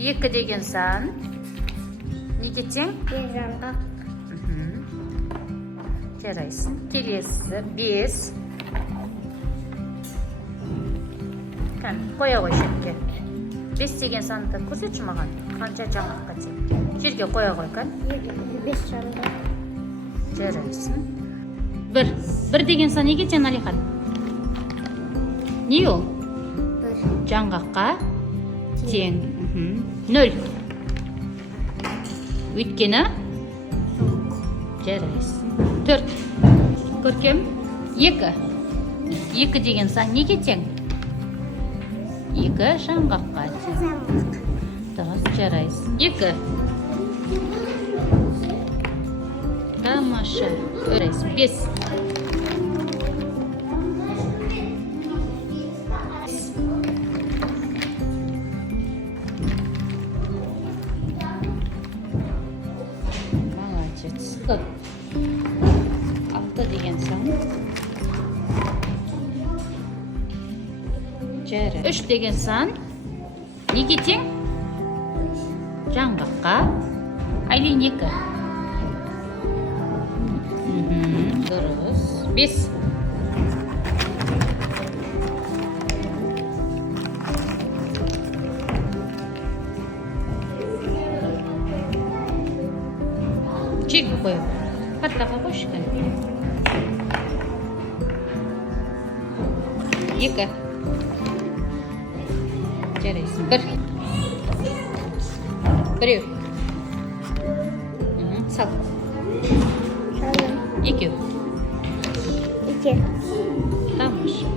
2 деген сан неге тең? 1 жаңғақ. Жарайсың. Келесі 5. Қоя қой жерге. 5 деген санды көрсетші маған. Қанша жаңғаққа тең? Жерге қоя қой кән. 5 жаңғақ. Жарайсың. 1 деген сан неге тең, Алихан? Не ол? 1 Жаңғаққа тең. 0. Өйткені? Жарайсың. 4. Көркем? 2. 2 деген сан неге тең? 2 жаңғаққа тең. Дұрыс, жарайсың. 2. Тамаша. Жарайсың. 5. Молодец. 6 деген сан. Жарай. 3 деген сан неге тең? Жаңғаққа. Айлин 2. Дұрыс. 5. Жерге қойып. Партаға қойшы кән. 2. Жарайсың. 1. Біреу. Сал. 2. Салым. 2. Тамаша.